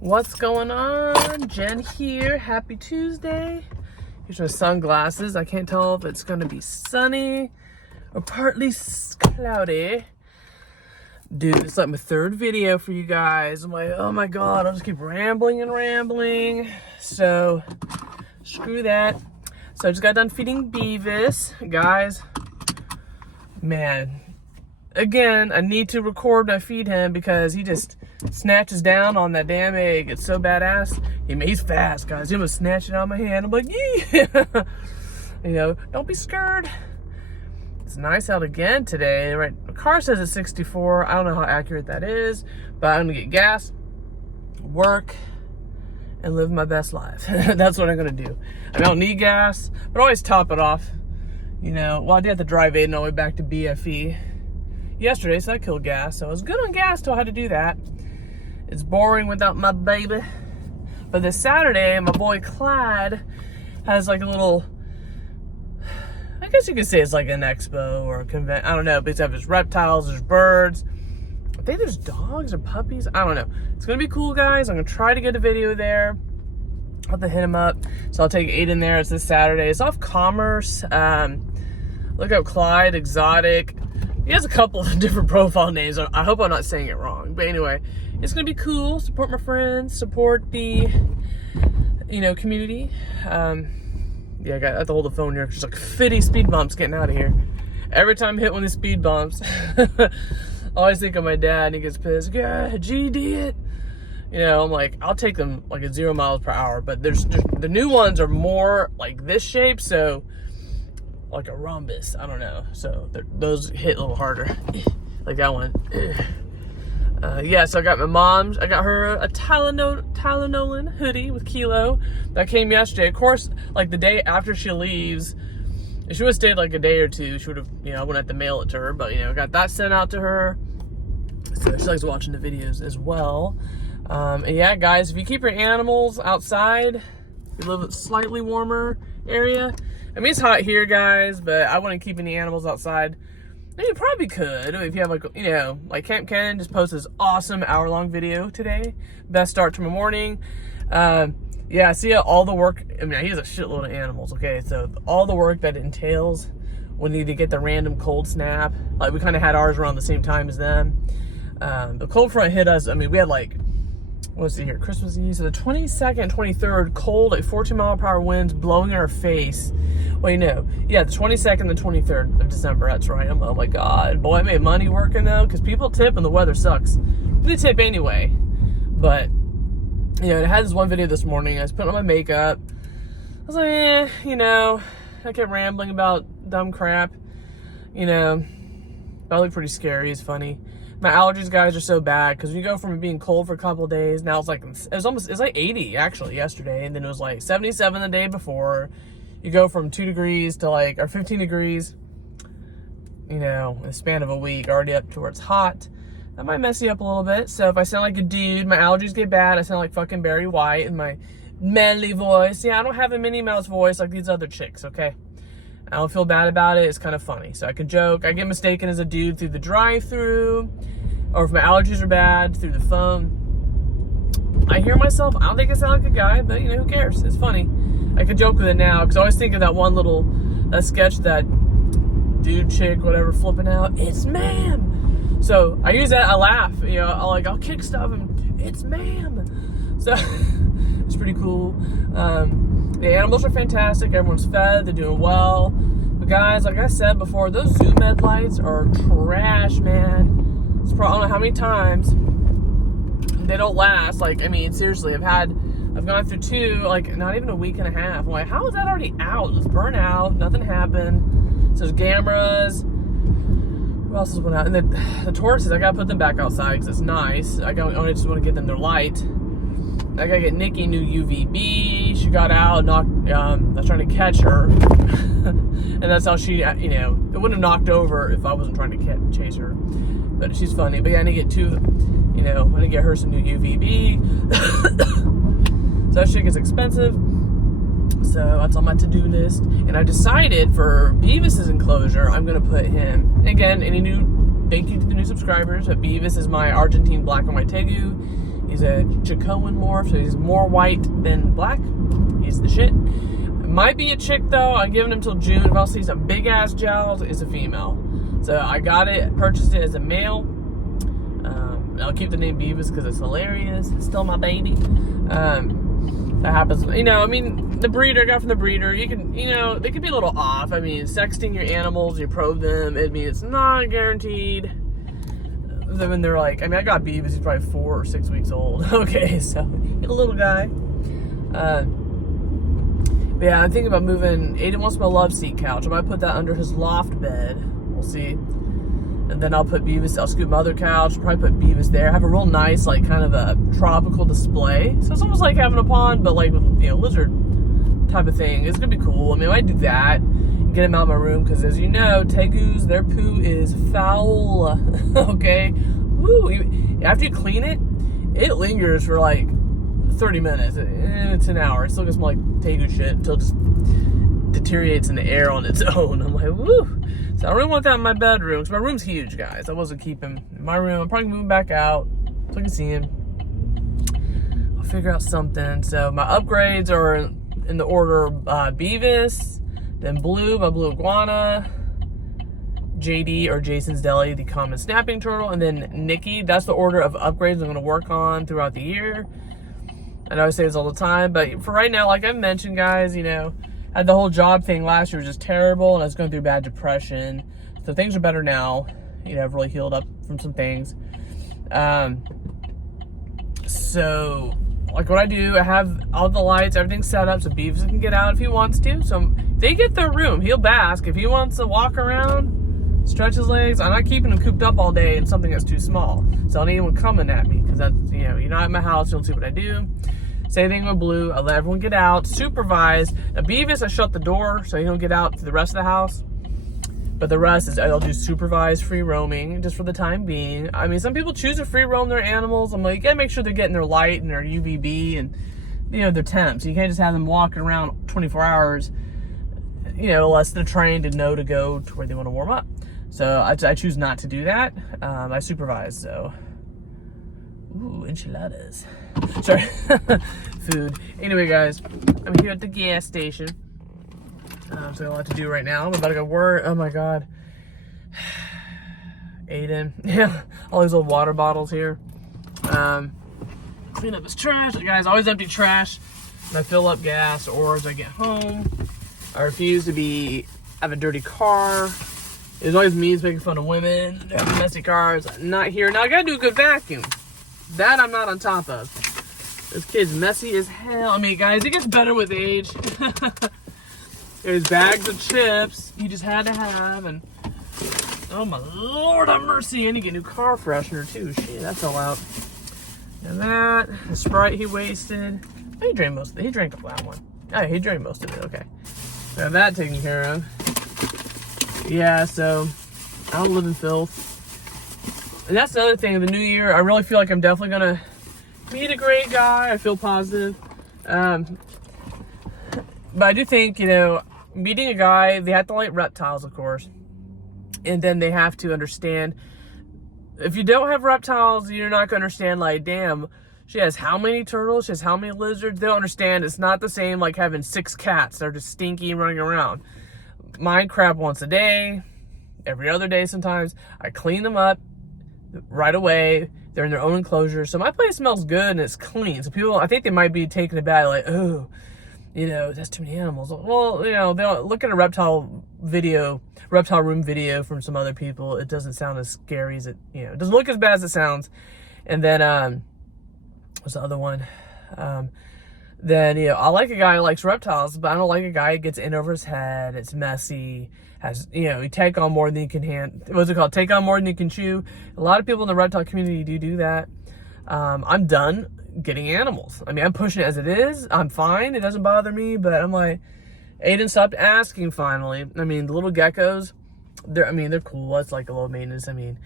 What's going on? Jen here. Happy Tuesday. Here's my sunglasses. I can't tell if it's going to be sunny or partly cloudy. Dude, it's like my third video for you guys. I'm like, oh my god, I'll just keep rambling and rambling. So, screw that. So I just got done feeding Beavis. Guys, man, again, I need to record when I feed him because he just snatches down on that damn egg. It's so badass. He's fast, guys. He was snatching it out of my hand. I'm like, yeah. You know, don't be scared. It's nice out again today. Right, the car says it's 64. I don't know how accurate that is, but I'm gonna get gas, work, and live my best life. That's what I'm gonna do. I don't need gas, but always top it off. You know, well, I did have to drive Aiden all the way back to BFE yesterday, so I killed gas. So I was good on gas till I had to do that. It's boring without my baby. But this Saturday, my boy Clyde has like a little, I guess you could say it's like an expo or a convent. I don't know, but there's reptiles, there's birds. I think there's dogs or puppies. I don't know. It's gonna be cool, guys. I'm gonna try to get a video there. I'll have to hit him up. So I'll take Aiden there. It's this Saturday. It's off Commerce. Look up Clyde Exotic. He has a couple of different profile names. I hope I'm not saying it wrong. But anyway, it's gonna be cool. Support my friends. Support the, you know, community. Yeah, I have to hold the phone here. There's like 50 speed bumps getting out of here. Every time I hit one of these speed bumps, I always think of my dad and he gets pissed. Yeah, GD it. You know, I'm like, I'll take them like at 0 miles per hour, but there's the new ones are more like this shape, so like a rhombus. I don't know. So those hit a little harder, like that one. Yeah, so I got my mom's. I got her a Tylenol hoodie with Kilo that came yesterday. Of course, like the day after she leaves, if she would have stayed like a day or two, she would have, you know, I wouldn't have to mail it to her. But, you know, got that sent out to her. So she likes watching the videos as well. And yeah, guys, if you keep your animals outside, you live in a slightly warmer area. I mean, it's hot here, guys, but I wouldn't keep any animals outside. And you probably could if you have like, you know, like Camp Ken just posted this awesome hour-long video today. Best start to my morning. Yeah, see all the work. I mean, he has a shitload of animals, okay? So all the work that it entails when you need to get the random cold snap. Like we kind of had ours around the same time as them. The cold front hit us. I mean, we had like, let's see here, Christmas Eve. So the 22nd, 23rd, cold, like 14-mile-per-hour winds blowing in our face. Well, you know, yeah, the 22nd, the 23rd of December, that's right. I'm, oh my God. Boy, I made money working though, because people tip and the weather sucks. They tip anyway. But, you know, I had this one video this morning. I was putting on my makeup. I was like, you know, I kept rambling about dumb crap. You know, probably pretty scary. It's funny. My allergies, guys, are so bad because we go from it being cold for a couple of days. Now it's like, it's like 80 actually yesterday. And then it was like 77 the day before. You go from 2 degrees to like, or 15 degrees, you know, in the span of a week, already up to where it's hot. That might mess you up a little bit. So if I sound like a dude, my allergies get bad. I sound like fucking Barry White in my manly voice. Yeah, I don't have a Minnie Mouse voice like these other chicks, okay? I don't feel bad about it. It's kind of funny. So I can joke. I get mistaken as a dude through the drive-thru, or if my allergies are bad, through the phone. I hear myself. I don't think I sound like a guy, but you know, who cares? It's funny. I could joke with it now because I always think of that one little sketch, that dude, chick, whatever, flipping out. It's ma'am. So I use that. I laugh. You know, I'll kick stuff and it's ma'am. So it's pretty cool. The animals are fantastic. Everyone's fed. They're doing well. But guys, like I said before, those Zoom med lights are trash, man. It's probably, I don't know how many times they don't last. Like, I mean, seriously, I've gone through 2, like, not even a week and a half. I'm like, how is that already out? It's burnt out. Nothing happened. So there's cameras. Who else is going out? And the tortoises, I got to put them back outside because it's nice. I just want to get them their light. I got to get Nikki new UVB. She got out, knocked, I was trying to catch her. And that's how she, you know, it wouldn't have knocked over if I wasn't trying to chase her. But she's funny. But yeah, I need to get 2, you know, I need to get her some new UVB. So that shit gets expensive. So that's on my to-do list. And I decided for Beavis's enclosure, I'm going to put him, again, thank you to the new subscribers, but Beavis is my Argentine black and white tegu. He's a Chicoan morph, so he's more white than black. He's the shit. Might be a chick though. I'm giving him till June. If I'll see some big ass jowls, it's a female. So I got it, purchased it as a male. I'll keep the name Beavis because it's hilarious. It's still my baby. That happens, you know, I mean, the breeder, I got from the breeder, you can, you know, they could be a little off. I mean, sexting your animals, you probe them, I mean, it's not guaranteed. Then when they're like, I mean, I got Beavis, he's probably 4 or 6 weeks old. Okay, so, he's a little guy. But yeah, I'm thinking about moving. Aiden wants my love seat couch. I might put that under his loft bed. We'll see. And then I'll put Beavis, I'll scoot my other couch, probably put Beavis there. Have a real nice, like, kind of a tropical display. So it's almost like having a pond, but like with, you know, lizard type of thing. It's gonna be cool. I mean, I might do that. Get him out of my room, because as you know, tegus, their poo is foul. Okay? Woo! After you clean it, it lingers for like 30 minutes. It's an hour. It still gets more like tegu shit until it just deteriorates in the air on its own. I'm like, woo! So I really want that in my bedroom, because my room's huge, guys. I wasn't keeping in my room. I'm probably moving back out so I can see him. I'll figure out something. So my upgrades are in the order Beavis, then Blue, my blue iguana, JD or Jason's Deli, the common snapping turtle, and then Nikki. That's the order of upgrades I'm going to work on throughout the year. I know I say this all the time, but for right now, like I mentioned, guys, you know, I had the whole job thing last year was just terrible, and I was going through bad depression. So things are better now. You know, I've really healed up from some things. So, like what I do, I have all the lights, everything set up so Beavis can get out if he wants to. So they get their room. He'll bask. If he wants to walk around, stretch his legs, I'm not keeping him cooped up all day in something that's too small. So I don't need anyone coming at me, because that's, you know, you're not at my house, you don't see what I do. Same thing with Blue. I let everyone get out, supervise. Now Beavis, I shut the door so he don't get out to the rest of the house. But the rest is, I'll do supervised free roaming just for the time being. I mean, some people choose to free roam their animals. I'm like, you gotta make sure they're getting their light and their UVB and, you know, their temps. You can't just have them walking around 24 hours, you know, unless they're trained to know to go to where they want to warm up. So I choose not to do that. I supervise, so. Ooh, enchiladas. Sorry. Food. Anyway, guys, I'm here at the gas station. So a lot to do right now. I'm about to go work. Oh my god. Aiden. Yeah. All these little water bottles here. Clean up this trash. Guys, I always empty trash when I fill up gas or as I get home. I refuse to have a dirty car. It's always me making fun of women. They have messy cars. Not here. Now I gotta do a good vacuum. That I'm not on top of. This kid's messy as hell. I mean, guys, it gets better with age. There's bags of chips he just had to have, and oh my lord have mercy. And you get a new car freshener too. Shit, that fell out. And that, the Sprite he wasted. Oh, he drank most of it. He drank a flat one. Oh, he drank most of it. Okay. So have that taken care of. Yeah, so I don't live in filth. And that's the other thing of the new year. I really feel like I'm definitely gonna meet a great guy. I feel positive. But I do think, you know, meeting a guy, they have to like reptiles, of course. And then they have to understand, if you don't have reptiles, you're not gonna understand, like, damn, she has how many turtles? She has how many lizards? They don't understand. It's not the same like having 6 cats. They're just stinky and running around. Mine crap once a day, every other day sometimes. I clean them up right away. They're in their own enclosure. So my place smells good and it's clean. So people, I think they might be taken aback, like, oh, you know, that's too many animals. Well, you know, they'll look at a reptile room video from some other people. It doesn't sound as scary as it, you know, it doesn't look as bad as it sounds. And then, what's the other one? Then, you know, I like a guy who likes reptiles, but I don't like a guy who gets in over his head. It's messy. Has, you know, you take on more than you can what's it called? Take on more than you can chew. A lot of people in the reptile community do that. I'm done getting animals. I mean, I'm pushing it as it is. I'm fine. It doesn't bother me, but I'm like, Aiden stopped asking finally. I mean, the little geckos, they're cool. It's like a low maintenance. I mean,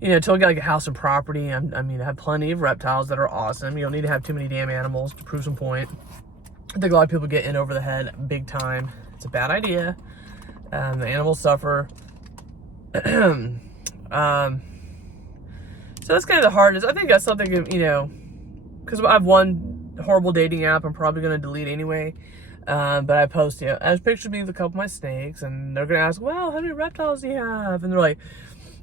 you know, until I get like a house and property, I have plenty of reptiles that are awesome. You don't need to have too many damn animals to prove some point. I think a lot of people get in over the head big time. It's a bad idea. The animals suffer. So So that's kind of the hardest. I think that's something, you know, because I have one horrible dating app I'm probably going to delete anyway. But I post, you know, I picture me with a couple of my snakes, and they're going to ask, well, how many reptiles do you have? And they're like,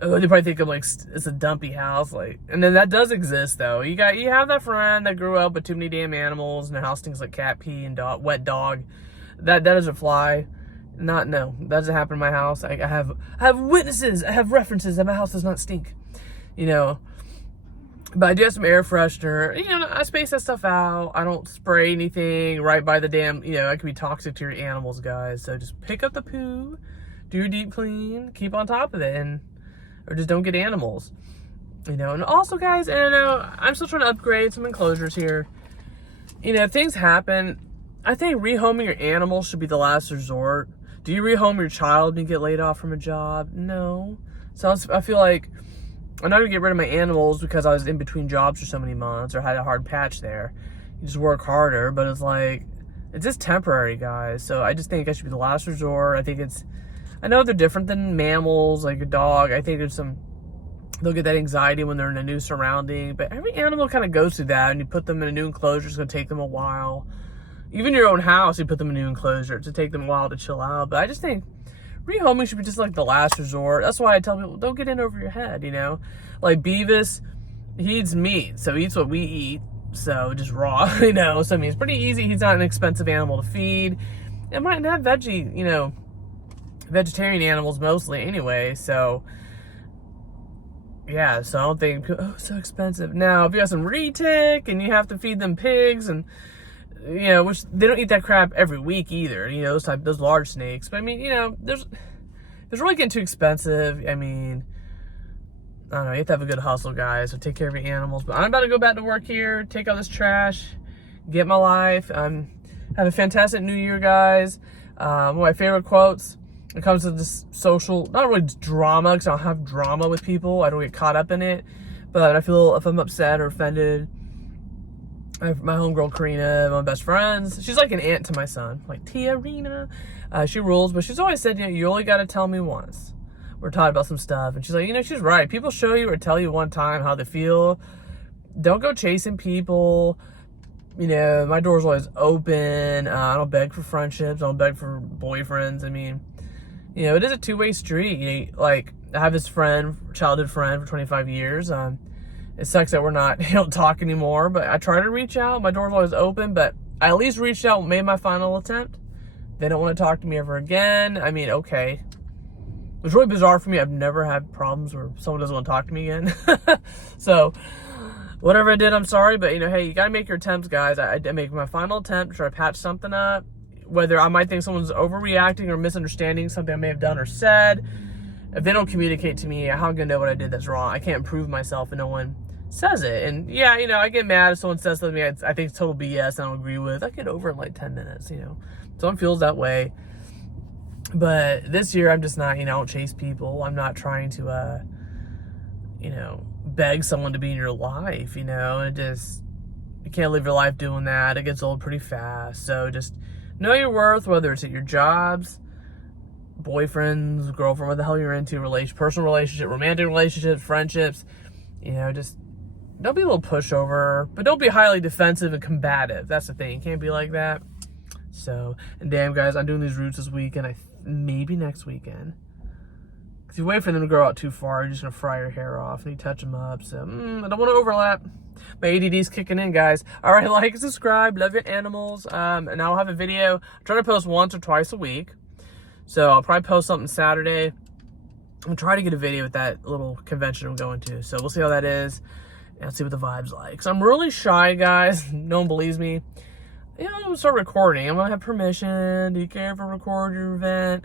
oh, they probably think I'm like, it's a dumpy house. Like, and then that does exist though. You have that friend that grew up with too many damn animals, and the house stinks like cat pee and wet dog. That doesn't fly. No, that doesn't happen in my house. I have witnesses. I have references that my house does not stink. You know, but I do have some air freshener. You know, I space that stuff out. I don't spray anything right by the damn, you know, it could be toxic to your animals, guys. So just pick up the poo, do your deep clean, keep on top of it, or just don't get animals. You know, and also, guys, and I know I'm still trying to upgrade some enclosures here. You know, if things happen, I think rehoming your animals should be the last resort. Do you rehome your child when you get laid off from a job? No. So I feel like I'm not gonna get rid of my animals because I was in between jobs for so many months or had a hard patch there. You just work harder, but it's like, it's just temporary, guys. So I just think that should be the last resort. I know they're different than mammals, like a dog. I think they'll get that anxiety when they're in a new surrounding, but every animal kind of goes through that, and you put them in a new enclosure, it's gonna take them a while. Even your own house, you put them in a new enclosure to take them a while to chill out. But I just think rehoming should be just like the last resort. That's why I tell people, don't get in over your head, you know? Like Beavis, he eats meat, so he eats what we eat, so just raw, you know? So I mean, it's pretty easy. He's not an expensive animal to feed. It might have veggie, you know, vegetarian animals mostly anyway, so yeah, so I don't think, oh, so expensive. Now, if you have some retic and you have to feed them pigs and, you know, which they don't eat that crap every week either, you know, those large snakes. But I mean, you know, there's really getting too expensive. I mean, I don't know, you have to have a good hustle, guys, so take care of your animals. But I'm about to go back to work here, take out this trash, get my life. Have a fantastic new year, guys. One of my favorite quotes, it comes to this social, not really drama, because I don't have drama with people. I don't get caught up in it. But I feel if I'm upset or offended, my homegirl Karina, my best friends, she's like an aunt to my son, like Tia Rena. She rules, but she's always said, you know, you only got to tell me once. We're talking about some stuff, and she's like, you know, she's right. People show you or tell you one time how they feel. Don't go chasing people. You know, my door's always open. I don't beg for friendships. I don't beg for boyfriends. I mean, you know, it is a two-way street. You know, like, I have this childhood friend for 25 years. It sucks that we don't talk anymore, but I try to reach out. My door's always open, but I at least reached out and made my final attempt. They don't want to talk to me ever again. I mean, okay. It's really bizarre for me. I've never had problems where someone doesn't want to talk to me again. So, whatever I did, I'm sorry. But, you know, hey, you got to make your attempts, guys. I make my final attempt to try to patch something up. Whether I might think someone's overreacting or misunderstanding something I may have done or said. If they don't communicate to me, how am I going to know what I did that's wrong? I can't improve myself and no one says it. And yeah, you know, I get mad if someone says something I think it's total BS and I don't agree with. I get over in like 10 minutes, you know. Someone feels that way. But this year, I'm just not, you know, I don't chase people. I'm not trying to, you know, beg someone to be in your life, you know. You can't live your life doing that. It gets old pretty fast. So just know your worth, whether it's at your jobs, boyfriends, girlfriend, what the hell you're into, personal relationship, romantic relationships, friendships. You know, just don't be a little pushover, but don't be highly defensive and combative. That's the thing. You can't be like that. So, and damn, guys, I'm doing these roots this weekend. Maybe next weekend. Because you wait for them to grow out too far, you're just going to fry your hair off and you touch them up. So, I don't want to overlap. My ADD's kicking in, guys. All right, like and subscribe. Love your animals. And I'll have a video. I'm trying to post once or twice a week. So, I'll probably post something Saturday. I'm going to try to get a video at that little convention I'm going to. So, we'll see how that is. And I'll see what the vibe's like. So, I'm really shy, guys. No one believes me. You know, I'm going to start recording. I'm going to have permission. Do you care if I record your event?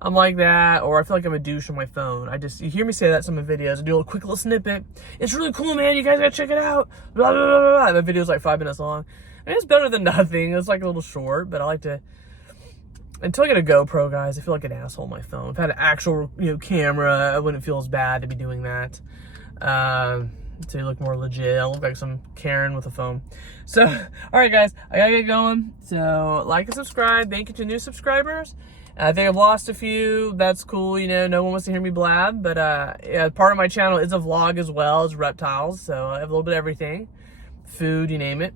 I'm like that. Or I feel like I'm a douche on my phone. You hear me say that in some of the videos. I do a quick little snippet. It's really cool, man. You guys got to check it out. Blah, blah, blah, blah. The video's like 5 minutes long. And it's better than nothing. It's like a little short, but I like to, until I get a GoPro, guys, I feel like an asshole on my phone. If I had an actual, you know, camera, I wouldn't feel as bad to be doing that. So you look more legit. I look like some Karen with a phone. So, all right, guys, I gotta get going. So, like and subscribe. Thank you to new subscribers. I think I've lost a few. That's cool, you know, no one wants to hear me blab, but yeah, part of my channel is a vlog as well as reptiles, so I have a little bit of everything. Food, you name it.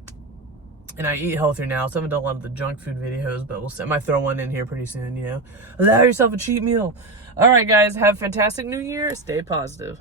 And I eat healthier now, so I haven't done a lot of the junk food videos, but I might throw one in here pretty soon, you know. Allow yourself a cheat meal. All right, guys, have a fantastic new year. Stay positive.